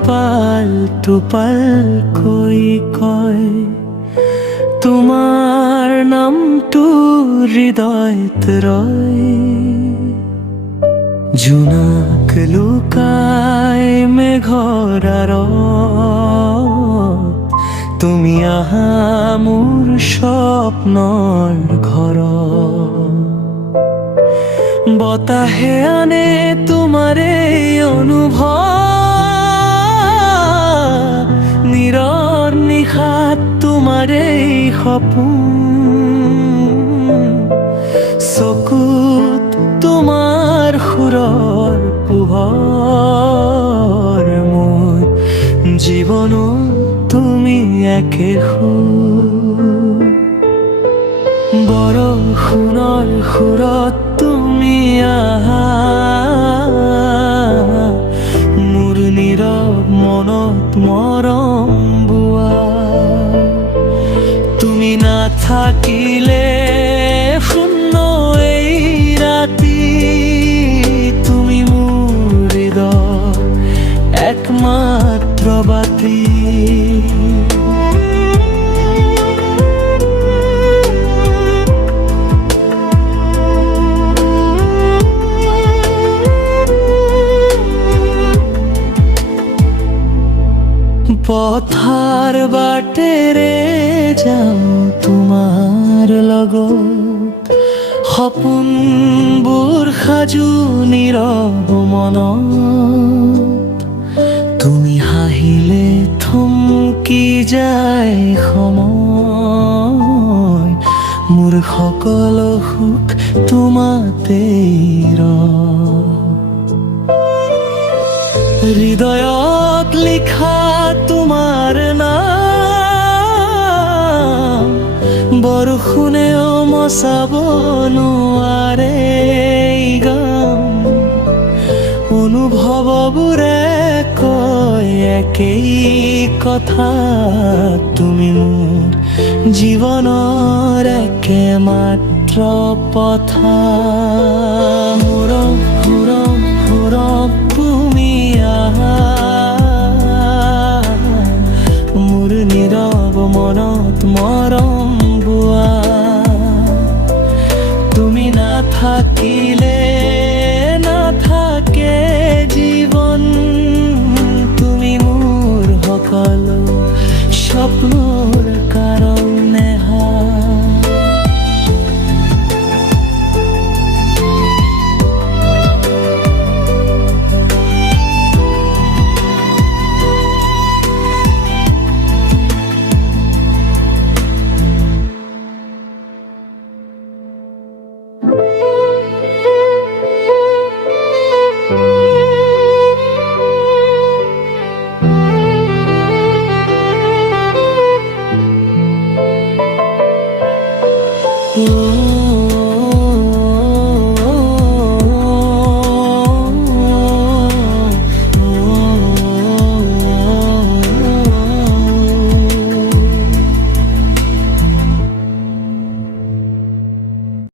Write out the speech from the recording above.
টোপাল টোপাল কৈ কয় তোমাৰ নামটো হৃদয়ত ৰয়। জোনাক লুকাই মেঘৰ আঁৰত, তুমি আহা মোৰ স্বপ্নৰ ঘৰত। বতাহে আনে তোমাৰে অনুভৱ, নীৰৰ নিশাত তোমাৰে সপোন। চকুত তোমাৰ সুৰৰ পোহৰ, মোৰ জীৱনত তুমি একে সুৰ। বৰষুণৰ সুৰত তুমি আহা, মোৰ নীৰৱ মনত মৰম বোৱা। তুমি নাথাকিলে শূন্য এই ৰাতি, তুমি মোৰ হৃদয় একমাত্ৰ বাতি। পথাৰ বাটেৰে যাওঁ তোমাৰ লগত, সপোনবোৰ সাজু নীৰৱ মনত। তুমি হাঁহিলে থমকি যায় সময়, মোৰ সকলো সুখ তোমাতেই হৃদয়ত লিখা তোমাৰ নাম, বৰষুণেও মচাব নোৱাৰে এই গান। অনুভৱবোৰে কয় একেই কথা, তুমি মোৰ জীৱনৰ একেমাত্ৰ পথা। হুৰম হুৰম হুৰম তুমি আহা, মোৰ নীৰৱ মনত মৰম বোৱা। তুমি নাথাকিলে নাথাকে জীৱন, তুমি মোৰ সকলো স্বপ্নৰ